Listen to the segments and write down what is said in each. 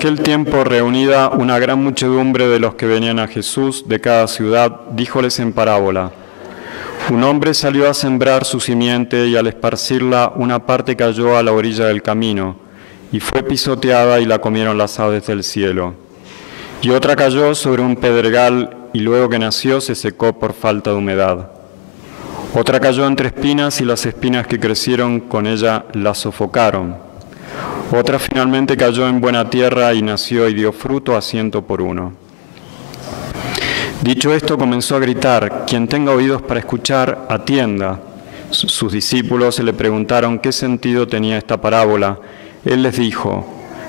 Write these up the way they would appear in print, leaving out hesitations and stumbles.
aquel tiempo, reunida una gran muchedumbre de los que venían a Jesús de cada ciudad, díjoles en parábola: un hombre salió a sembrar su simiente y al esparcirla una parte cayó a la orilla del camino y fue pisoteada y la comieron las aves del cielo. Y otra cayó sobre un pedregal y luego que nació se secó por falta de humedad. Otra cayó entre espinas y las espinas que crecieron con ella la sofocaron. Otra finalmente cayó en buena tierra y nació y dio fruto a 100 por uno. Dicho esto, comenzó a gritar: quien tenga oídos para escuchar, atienda. Sus discípulos se le preguntaron qué sentido tenía esta parábola. Él les dijo: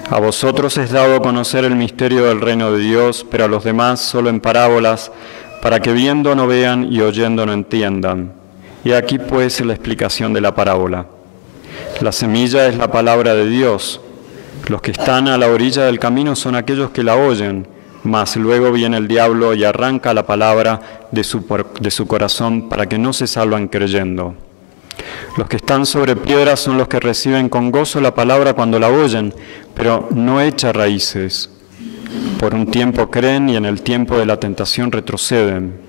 a vosotros es dado conocer el misterio del reino de Dios, pero a los demás solo en parábolas, para que viendo no vean y oyendo no entiendan. Y aquí pues la explicación de la parábola. La semilla es la palabra de Dios. Los que están a la orilla del camino son aquellos que la oyen, mas luego viene el diablo y arranca la palabra de su corazón para que no se salvan creyendo. Los que están sobre piedras son los que reciben con gozo la palabra cuando la oyen, pero no echa raíces. Por un tiempo creen y en el tiempo de la tentación retroceden.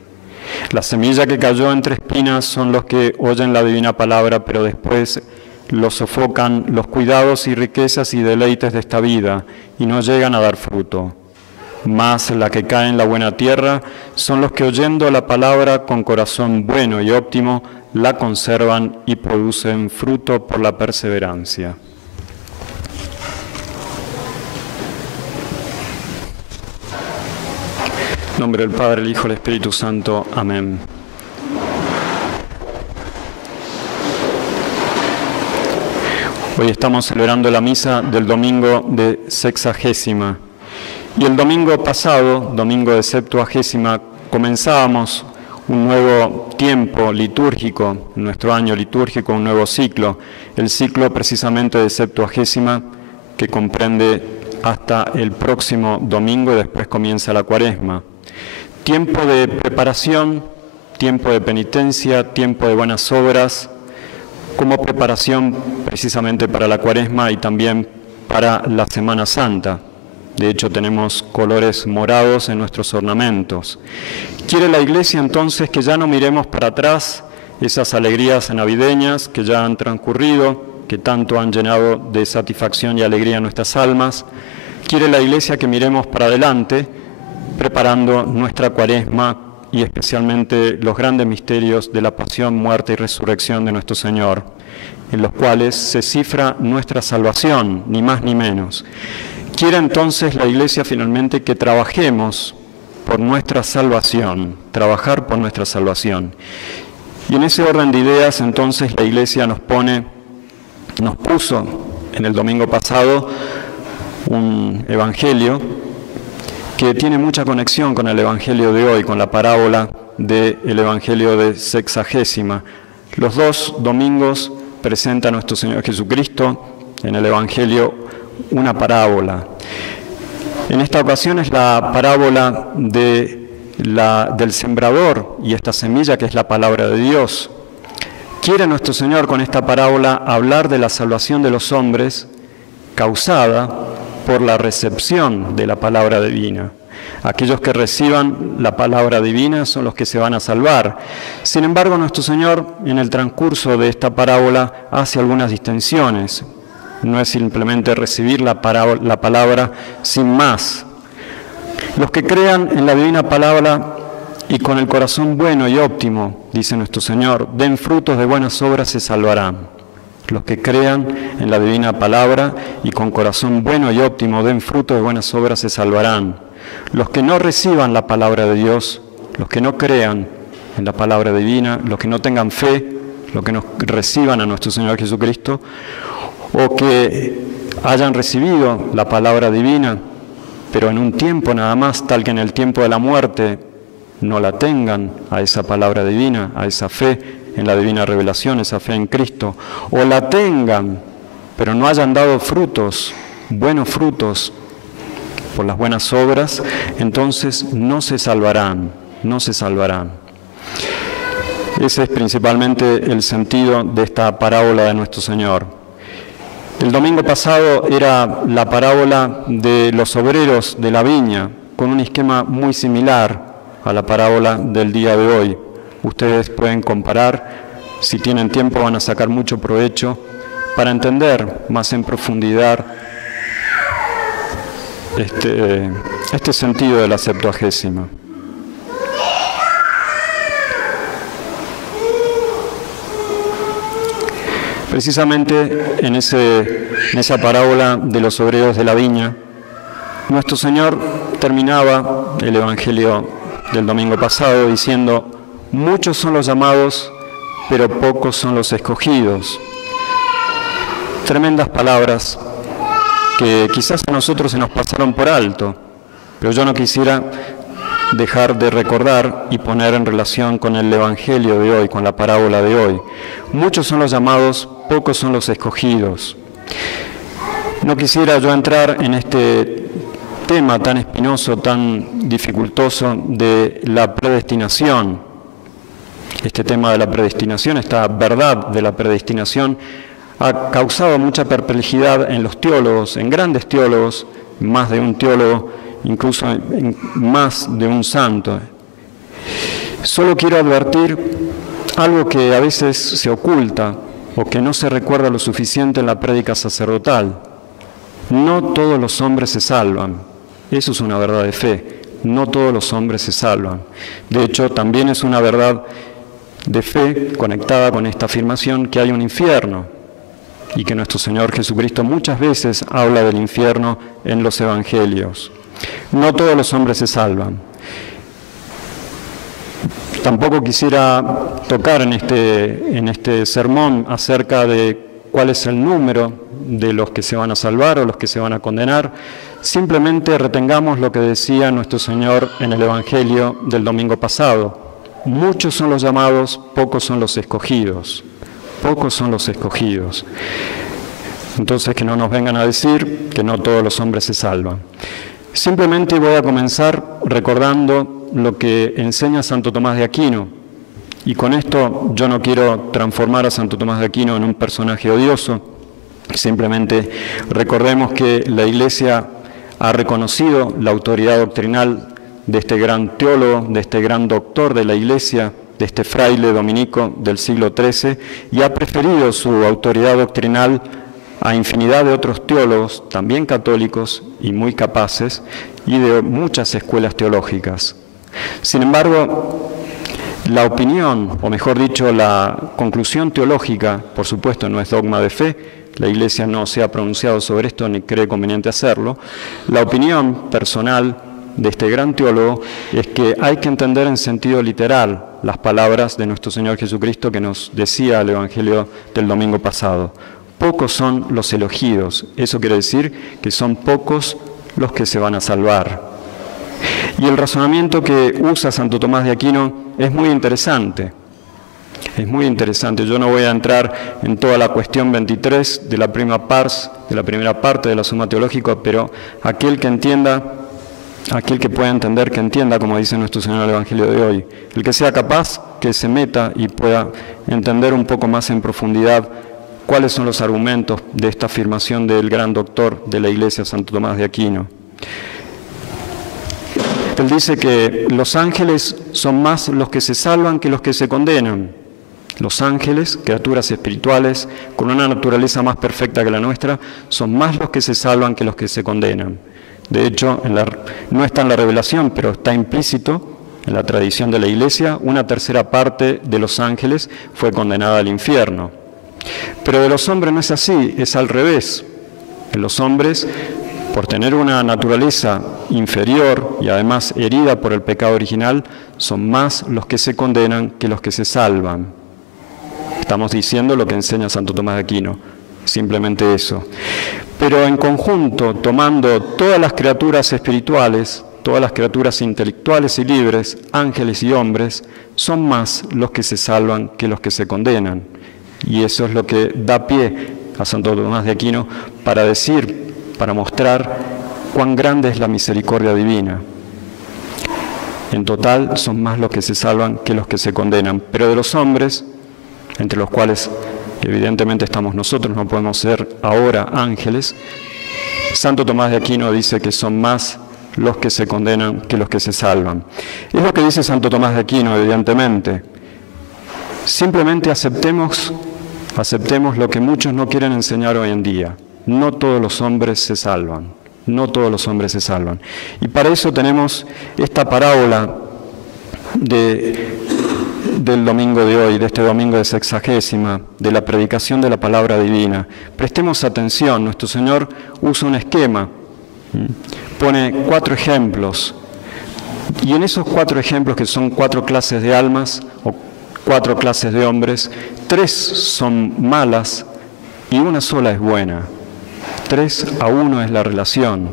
La semilla que cayó entre espinas son los que oyen la divina palabra, pero después los sofocan los cuidados y riquezas y deleites de esta vida y no llegan a dar fruto. Mas la que cae en la buena tierra son los que oyendo la palabra con corazón bueno y óptimo la conservan y producen fruto por la perseverancia. En nombre del Padre, el Hijo y el Espíritu Santo. Amén. Hoy estamos celebrando la misa del domingo de Sexagésima. Y el domingo pasado, domingo de Septuagésima, comenzábamos un nuevo tiempo litúrgico, nuestro año litúrgico, un nuevo ciclo, el ciclo precisamente de Septuagésima, que comprende hasta el próximo domingo y después comienza la Cuaresma. Tiempo de preparación, tiempo de penitencia, tiempo de buenas obras, como preparación precisamente para la Cuaresma y también para la Semana Santa. De hecho, tenemos colores morados en nuestros ornamentos. Quiere la Iglesia entonces que ya no miremos para atrás esas alegrías navideñas que ya han transcurrido, que tanto han llenado de satisfacción y alegría nuestras almas. Quiere la Iglesia que miremos para adelante, preparando nuestra Cuaresma y especialmente los grandes misterios de la pasión, muerte y resurrección de nuestro Señor, en los cuales se cifra nuestra salvación, ni más ni menos. Quiere entonces la Iglesia finalmente que trabajemos por nuestra salvación, trabajar por nuestra salvación. Y en ese orden de ideas entonces la Iglesia nos puso en el domingo pasado un evangelio que tiene mucha conexión con el evangelio de hoy, con la parábola del evangelio de Sexagésima. Los dos domingos presenta a nuestro Señor Jesucristo en el evangelio una parábola. En esta ocasión es la parábola del sembrador y esta semilla que es la palabra de Dios. Quiere nuestro Señor con esta parábola hablar de la salvación de los hombres causada por la recepción de la palabra divina. Aquellos que reciban la palabra divina son los que se van a salvar. Sin embargo, nuestro Señor en el transcurso de esta parábola hace algunas distinciones. No es simplemente recibir la palabra sin más. Los que crean en la divina palabra y con el corazón bueno y óptimo, dice nuestro Señor, den frutos de buenas obras, se salvarán. Los que crean en la divina palabra y con corazón bueno y óptimo den frutos de buenas obras, se salvarán. Los que no reciban la palabra de Dios, los que no crean en la palabra divina, los que no tengan fe, los que no reciban a nuestro Señor Jesucristo, o que hayan recibido la palabra divina, pero en un tiempo nada más, tal que en el tiempo de la muerte no la tengan a esa palabra divina, a esa fe en la divina revelación, esa fe en Cristo, o la tengan, pero no hayan dado frutos, buenos frutos por las buenas obras, entonces no se salvarán, no se salvarán. Ese es principalmente el sentido de esta parábola de nuestro Señor. El domingo pasado era la parábola de los obreros de la viña, con un esquema muy similar a la parábola del día de hoy. Ustedes pueden comparar, si tienen tiempo van a sacar mucho provecho para entender más en profundidad este sentido de la Septuagésima. Precisamente en esa parábola de los obreros de la viña, nuestro Señor terminaba el Evangelio del domingo pasado diciendo: muchos son los llamados, pero pocos son los escogidos. Tremendas palabras que quizás a nosotros se nos pasaron por alto, pero yo no quisiera dejar de recordar y poner en relación con el Evangelio de hoy, con la parábola de hoy. Muchos son los llamados, pocos son los escogidos. No quisiera yo entrar en este tema tan espinoso, tan dificultoso de la predestinación. Este tema de la predestinación, esta verdad de la predestinación, ha causado mucha perplejidad en los teólogos, en grandes teólogos, más de un teólogo, incluso en más de un santo. Solo quiero advertir algo que a veces se oculta o que no se recuerda lo suficiente en la prédica sacerdotal. No todos los hombres se salvan. Eso es una verdad de fe. No todos los hombres se salvan. De hecho, también es una verdad de fe conectada con esta afirmación que hay un infierno y que nuestro Señor Jesucristo muchas veces habla del infierno en los evangelios. No todos los hombres se salvan. Tampoco quisiera tocar en este sermón acerca de cuál es el número de los que se van a salvar o los que se van a condenar. Simplemente retengamos lo que decía nuestro Señor en el Evangelio del domingo pasado. Muchos son los llamados, pocos son los escogidos. Pocos son los escogidos. Entonces, que no nos vengan a decir que no todos los hombres se salvan. Simplemente voy a comenzar recordando lo que enseña Santo Tomás de Aquino. Y con esto yo no quiero transformar a Santo Tomás de Aquino en un personaje odioso. Simplemente recordemos que la Iglesia ha reconocido la autoridad doctrinal de este gran teólogo, de este gran doctor de la Iglesia, de este fraile dominico del siglo XIII, y ha preferido su autoridad doctrinal a infinidad de otros teólogos, también católicos y muy capaces, y de muchas escuelas teológicas. Sin embargo, la opinión, o mejor dicho, la conclusión teológica, por supuesto, no es dogma de fe, la Iglesia no se ha pronunciado sobre esto ni cree conveniente hacerlo. La opinión personal de este gran teólogo es que hay que entender en sentido literal las palabras de nuestro Señor Jesucristo que nos decía el Evangelio del domingo pasado. Pocos son los elegidos, eso quiere decir que son pocos los que se van a salvar. Y el razonamiento que usa Santo Tomás de Aquino es muy interesante. Es muy interesante. Yo no voy a entrar en toda la cuestión 23 de la primera parte de la Suma Teológica, pero aquel que entienda, aquel que pueda entender, que entienda, como dice nuestro Señor en el Evangelio de hoy. El que sea capaz, que se meta y pueda entender un poco más en profundidad cuáles son los argumentos de esta afirmación del gran doctor de la Iglesia, Santo Tomás de Aquino. Él dice que los ángeles son más los que se salvan que los que se condenan. Los ángeles, criaturas espirituales, con una naturaleza más perfecta que la nuestra, son más los que se salvan que los que se condenan. De hecho, no está en la revelación, pero está implícito en la tradición de la Iglesia, una tercera parte de los ángeles fue condenada al infierno. Pero de los hombres no es así, es al revés. En los hombres, por tener una naturaleza inferior y además herida por el pecado original, son más los que se condenan que los que se salvan. Estamos diciendo lo que enseña Santo Tomás de Aquino, simplemente eso. Pero en conjunto, tomando todas las criaturas espirituales, todas las criaturas intelectuales y libres, ángeles y hombres, son más los que se salvan que los que se condenan. Y eso es lo que da pie a Santo Tomás de Aquino para decir, para mostrar cuán grande es la misericordia divina. En total son más los que se salvan que los que se condenan. Pero de los hombres, entre los cuales evidentemente estamos nosotros, no podemos ser ahora ángeles. Santo Tomás de Aquino dice que son más los que se condenan que los que se salvan. Es lo que dice Santo Tomás de Aquino, evidentemente. Simplemente aceptemos lo que muchos no quieren enseñar hoy en día. No todos los hombres se salvan. No todos los hombres se salvan. Y para eso tenemos esta parábola del domingo de hoy, de este domingo de Sexagésima, de la predicación de la palabra divina. Prestemos atención, nuestro Señor usa un esquema, pone 4 ejemplos, y en esos 4 ejemplos, que son 4 clases de almas, o 4 clases de hombres, 3 son malas y una sola es buena. 3-1 es la relación.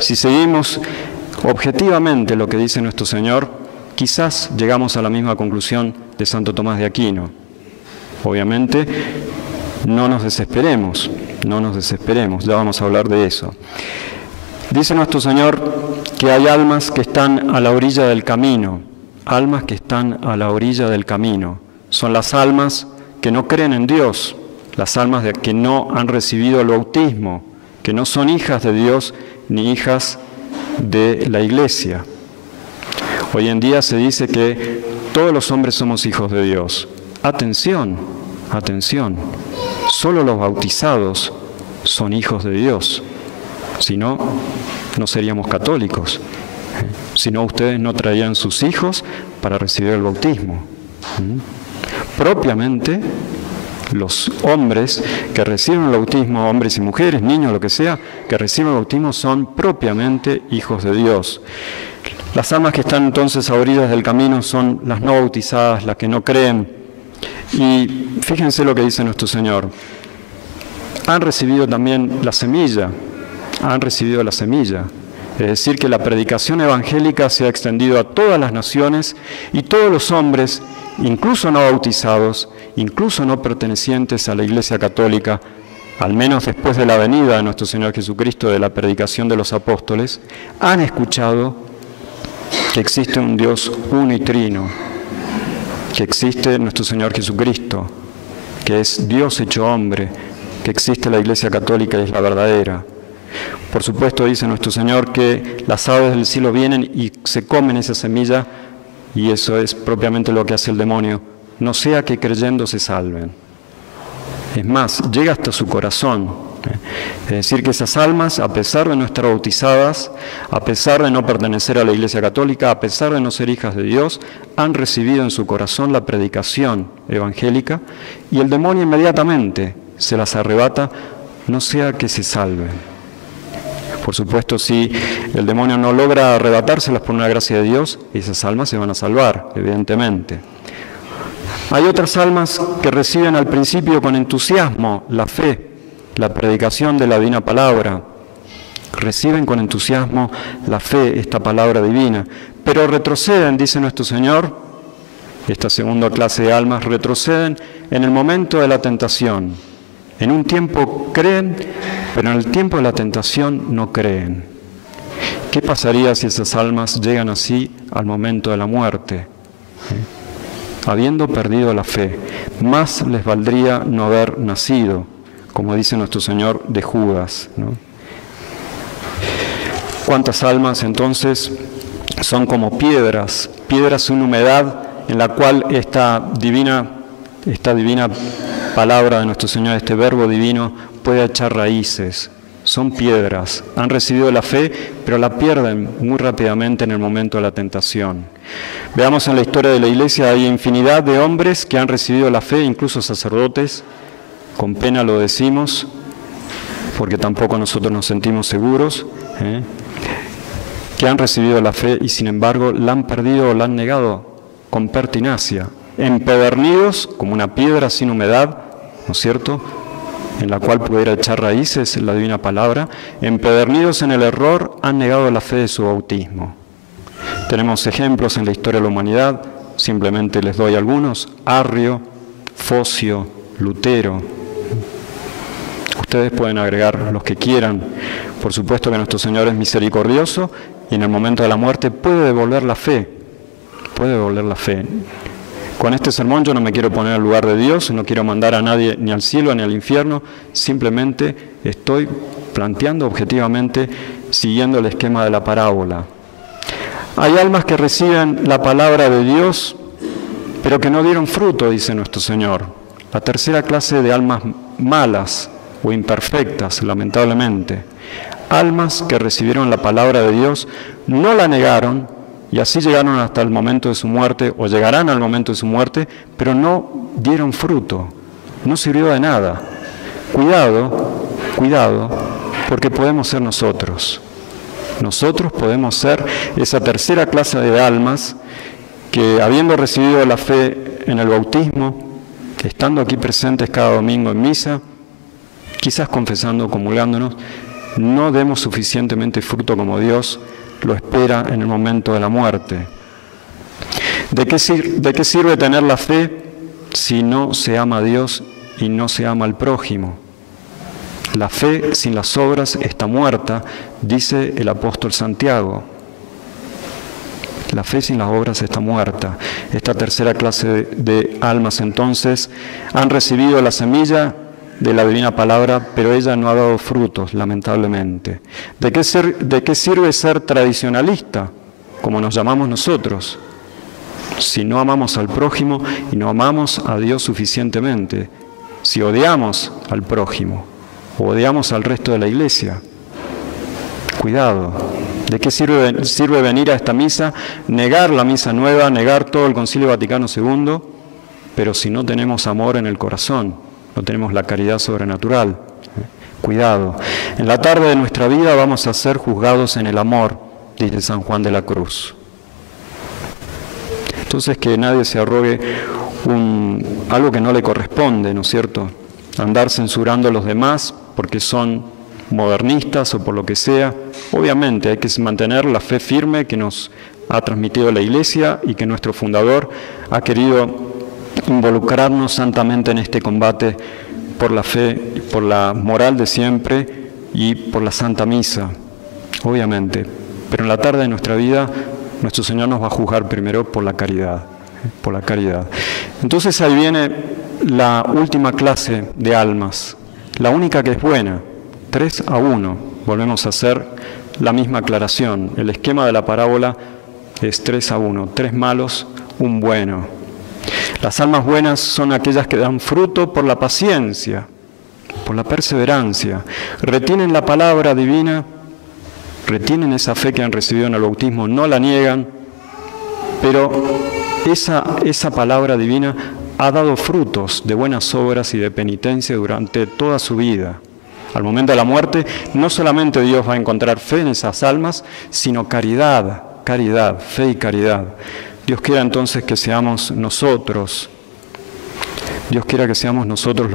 Si seguimos objetivamente lo que dice nuestro Señor, quizás llegamos a la misma conclusión de Santo Tomás de Aquino. Obviamente, no nos desesperemos, ya vamos a hablar de eso. Dice nuestro Señor que hay almas que están a la orilla del camino, almas que están a la orilla del camino. Son las almas que no creen en Dios, las almas que no han recibido el bautismo, que no son hijas de Dios ni hijas de la Iglesia. Hoy en día se dice que todos los hombres somos hijos de Dios. Atención, atención, solo los bautizados son hijos de Dios. Si no, no seríamos católicos. Si no, ustedes no traían sus hijos para recibir el bautismo. Propiamente, los hombres que reciben el bautismo, hombres y mujeres, niños, lo que sea, que reciben el bautismo son propiamente hijos de Dios. Las almas que están entonces a orillas del camino son las no bautizadas, las que no creen. Y fíjense lo que dice nuestro Señor. Han recibido también la semilla, Es decir, que la predicación evangélica se ha extendido a todas las naciones y todos los hombres, incluso no bautizados, incluso no pertenecientes a la Iglesia Católica, al menos después de la venida de nuestro Señor Jesucristo, de la predicación de los apóstoles, han escuchado que existe un Dios uno y trino, que existe nuestro Señor Jesucristo, que es Dios hecho hombre, que existe la Iglesia Católica y es la verdadera. Por supuesto, dice nuestro Señor que las aves del cielo vienen y se comen esa semilla, y eso es propiamente lo que hace el demonio, no sea que creyendo se salven. Es más, llega hasta su corazón. Es decir, que esas almas, a pesar de no estar bautizadas, a pesar de no pertenecer a la Iglesia Católica, a pesar de no ser hijas de Dios, han recibido en su corazón la predicación evangélica, y el demonio inmediatamente se las arrebata, no sea que se salven. Por supuesto, si el demonio no logra arrebatárselas por una gracia de Dios, esas almas se van a salvar, evidentemente. Hay otras almas que reciben al principio con entusiasmo la fe, la predicación de la divina palabra. Reciben con entusiasmo la fe, esta palabra divina, pero retroceden, dice nuestro Señor, esta segunda clase de almas, retroceden en el momento de la tentación. En un tiempo creen, pero en el tiempo de la tentación no creen. ¿Qué pasaría si esas almas llegan así al momento de la muerte? Habiendo perdido la fe, más les valdría no haber nacido, como dice nuestro Señor de Judas, ¿no? ¿Cuántas almas entonces son como piedras sin humedad, en la cual esta divina palabra de nuestro Señor, este verbo divino, puede echar raíces? Son piedras, han recibido la fe, pero la pierden muy rápidamente en el momento de la tentación. Veamos en la historia de la Iglesia, hay infinidad de hombres que han recibido la fe, incluso sacerdotes, con pena lo decimos, porque tampoco nosotros nos sentimos seguros, que han recibido la fe y sin embargo la han perdido o la han negado con pertinacia, empedernidos como una piedra sin humedad, ¿no es cierto?, en la cual pudiera echar raíces la divina palabra, empedernidos en el error, han negado la fe de su bautismo. Tenemos ejemplos en la historia de la humanidad, simplemente les doy algunos: Arrio, Focio, Lutero. Ustedes pueden agregar los que quieran. Por supuesto que nuestro Señor es misericordioso y en el momento de la muerte puede devolver la fe. Con este sermón yo no me quiero poner al lugar de Dios, no quiero mandar a nadie ni al cielo ni al infierno, simplemente estoy planteando objetivamente, siguiendo el esquema de la parábola. Hay almas que reciben la palabra de Dios, pero que no dieron fruto, dice nuestro Señor. La tercera clase de almas malas o imperfectas, lamentablemente. Almas que recibieron la palabra de Dios, no la negaron, y así llegaron hasta el momento de su muerte, o llegarán al momento de su muerte, pero no dieron fruto, no sirvió de nada. Cuidado, cuidado, porque podemos ser nosotros. Nosotros podemos ser esa tercera clase de almas que, habiendo recibido la fe en el bautismo, estando aquí presentes cada domingo en misa, quizás confesando, comulgándonos, no demos suficientemente fruto como Dios lo espera en el momento de la muerte. ¿De qué sirve tener la fe si no se ama a Dios y no se ama al prójimo? La fe sin las obras está muerta, dice el apóstol Santiago. La fe sin las obras está muerta. Esta tercera clase de almas entonces han recibido la semilla de la divina palabra, pero ella no ha dado frutos, lamentablemente. ¿De qué sirve ser tradicionalista, como nos llamamos nosotros, si no amamos al prójimo y no amamos a Dios suficientemente? Si odiamos al prójimo o odiamos al resto de la iglesia. Cuidado. ¿De qué sirve venir a esta misa, negar la misa nueva, negar todo el Concilio Vaticano II, pero si no tenemos amor en el corazón? No tenemos la caridad sobrenatural. Cuidado. En la tarde de nuestra vida vamos a ser juzgados en el amor, dice San Juan de la Cruz. Entonces que nadie se arrogue algo que no le corresponde, ¿no es cierto? Andar censurando a los demás porque son modernistas o por lo que sea. Obviamente hay que mantener la fe firme que nos ha transmitido la Iglesia y que nuestro fundador ha querido involucrarnos santamente en este combate por la fe, por la moral de siempre y por la Santa Misa, obviamente. Pero en la tarde de nuestra vida, nuestro Señor nos va a juzgar primero por la caridad, por la caridad. Entonces ahí viene la última clase de almas, la única que es buena, 3-1. Volvemos a hacer la misma aclaración. El esquema de la parábola es 3-1, 3 malos, un bueno. Las almas buenas son aquellas que dan fruto por la paciencia, por la perseverancia, retienen la palabra divina, retienen esa fe que han recibido en el bautismo, no la niegan, pero esa palabra divina ha dado frutos de buenas obras y de penitencia durante toda su vida. Al momento de la muerte, no solamente Dios va a encontrar fe en esas almas, sino caridad, fe y caridad. Dios quiera entonces que seamos nosotros, los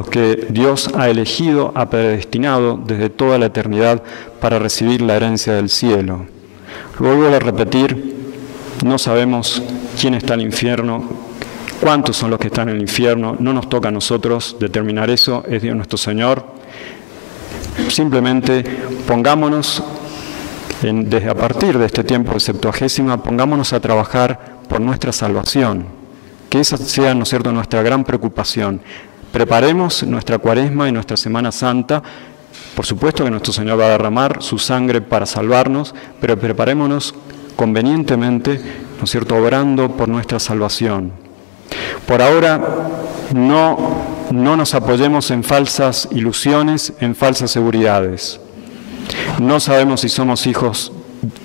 que Dios ha elegido, ha predestinado desde toda la eternidad para recibir la herencia del cielo. Lo vuelvo a repetir, no sabemos quién está en el infierno, cuántos son los que están en el infierno, no nos toca a nosotros determinar eso, es Dios nuestro Señor. Simplemente pongámonos, desde a partir de este tiempo de Septuagésima, pongámonos a trabajar por nuestra salvación, que esa sea, ¿no es cierto?, nuestra gran preocupación. Preparemos nuestra Cuaresma y nuestra Semana Santa. Por supuesto que nuestro Señor va a derramar su sangre para salvarnos, pero preparémonos convenientemente, ¿no es cierto?, obrando por nuestra salvación. Por ahora, no nos apoyemos en falsas ilusiones, en falsas seguridades. No sabemos si somos hijos,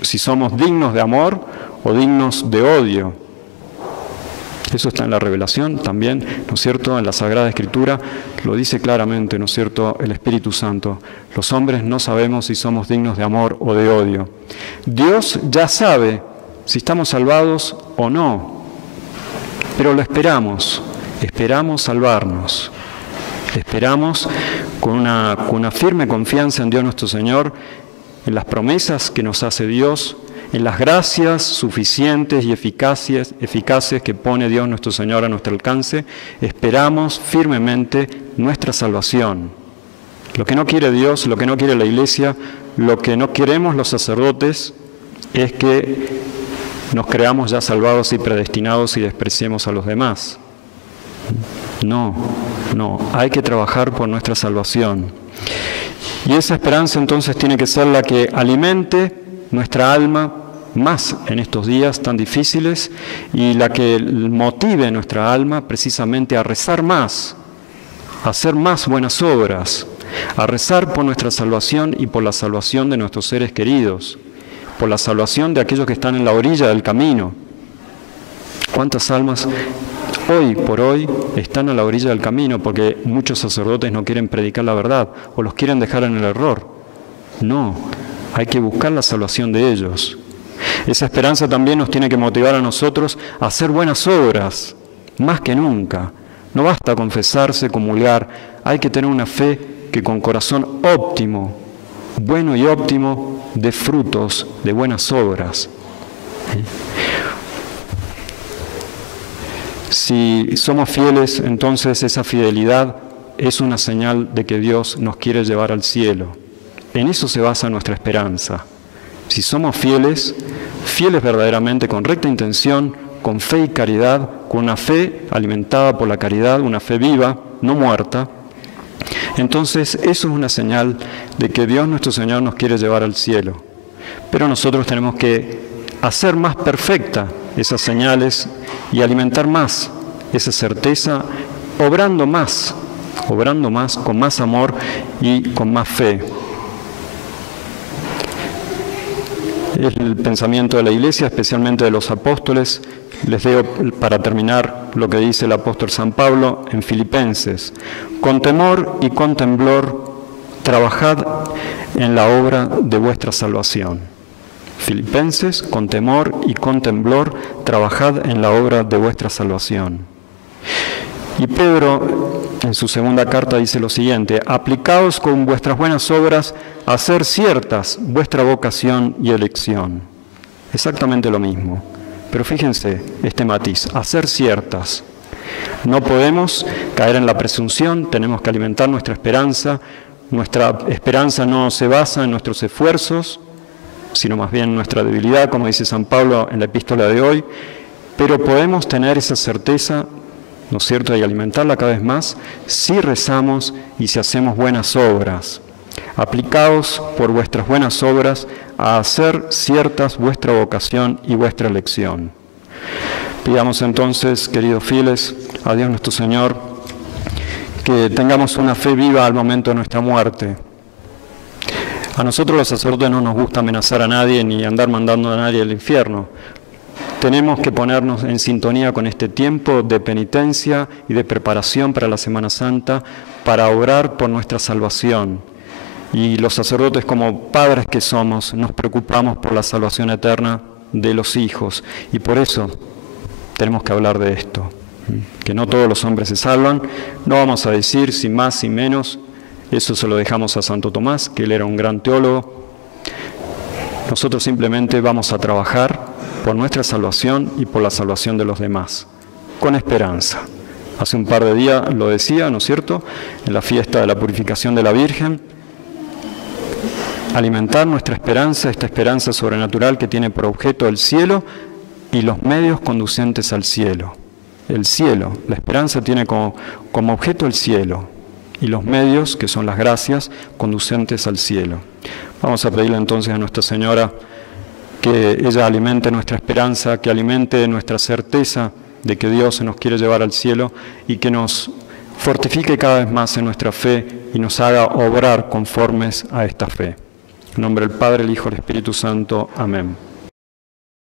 si somos dignos de amor o dignos de odio. Eso está en la revelación también, ¿no es cierto?, en la Sagrada Escritura lo dice claramente, ¿no es cierto?, el Espíritu Santo. Los hombres no sabemos si somos dignos de amor o de odio. Dios ya sabe si estamos salvados o no, pero lo esperamos salvarnos. Esperamos con una firme confianza en Dios nuestro Señor, en las promesas que nos hace Dios, en las gracias suficientes y eficaces que pone Dios nuestro Señor a nuestro alcance. Esperamos firmemente nuestra salvación. Lo que no quiere Dios, lo que no quiere la Iglesia, lo que no queremos los sacerdotes es que nos creamos ya salvados y predestinados y despreciemos a los demás. No, hay que trabajar por nuestra salvación. Y esa esperanza entonces tiene que ser la que alimente nuestra alma más en estos días tan difíciles y la que motive nuestra alma precisamente a rezar más, a hacer más buenas obras, a rezar por nuestra salvación y por la salvación de nuestros seres queridos, por la salvación de aquellos que están en la orilla del camino. ¿Cuántas almas hoy por hoy están a la orilla del camino porque muchos sacerdotes no quieren predicar la verdad o los quieren dejar en el error? No, hay que buscar la salvación de ellos. Esa esperanza también nos tiene que motivar a nosotros a hacer buenas obras, más que nunca. No basta confesarse, comulgar, hay que tener una fe que con corazón óptimo, bueno y óptimo, dé frutos de buenas obras. Si somos fieles, entonces esa fidelidad es una señal de que Dios nos quiere llevar al cielo. En eso se basa nuestra esperanza. Si somos fieles verdaderamente, con recta intención, con fe y caridad, con una fe alimentada por la caridad, una fe viva, no muerta, entonces eso es una señal de que Dios nuestro Señor nos quiere llevar al cielo. Pero nosotros tenemos que hacer más perfecta esas señales y alimentar más esa certeza, obrando más, con más amor y con más fe. El pensamiento de la Iglesia, especialmente de los apóstoles. Les leo para terminar lo que dice el apóstol San Pablo en Filipenses. Con temor y con temblor, trabajad en la obra de vuestra salvación. Filipenses, con temor y con temblor, trabajad en la obra de vuestra salvación. Y Pedro, en su segunda carta, dice lo siguiente: aplicaos con vuestras buenas obras a hacer ciertas vuestra vocación y elección. Exactamente lo mismo. Pero fíjense este matiz, hacer ciertas. No podemos caer en la presunción, tenemos que alimentar nuestra esperanza. Nuestra esperanza no se basa en nuestros esfuerzos, sino más bien en nuestra debilidad, como dice San Pablo en la epístola de hoy. Pero podemos tener esa certeza, ¿no es cierto?, y alimentarla cada vez más si rezamos y si hacemos buenas obras. Aplicaos por vuestras buenas obras a hacer ciertas vuestra vocación y vuestra elección. Pidamos entonces, queridos fieles, a Dios nuestro Señor, que tengamos una fe viva al momento de nuestra muerte. A nosotros los sacerdotes no nos gusta amenazar a nadie ni andar mandando a nadie al infierno. Tenemos que ponernos en sintonía con este tiempo de penitencia y de preparación para la Semana Santa, para orar por nuestra salvación. Y los sacerdotes, como padres que somos, nos preocupamos por la salvación eterna de los hijos. Y por eso tenemos que hablar de esto, que no todos los hombres se salvan. No vamos a decir si más, si menos. Eso se lo dejamos a Santo Tomás, que él era un gran teólogo. Nosotros simplemente vamos a trabajar por nuestra salvación y por la salvación de los demás, con esperanza. Hace un par de días lo decía, ¿no es cierto?, en la fiesta de la purificación de la Virgen. Alimentar nuestra esperanza, esta esperanza sobrenatural que tiene por objeto el cielo y los medios conducentes al cielo. El cielo, la esperanza tiene como objeto el cielo y los medios, que son las gracias, conducentes al cielo. Vamos a pedirle entonces a Nuestra Señora que ella alimente nuestra esperanza, que alimente nuestra certeza de que Dios se nos quiere llevar al cielo y que nos fortifique cada vez más en nuestra fe y nos haga obrar conformes a esta fe. En nombre del Padre, el Hijo y el Espíritu Santo. Amén.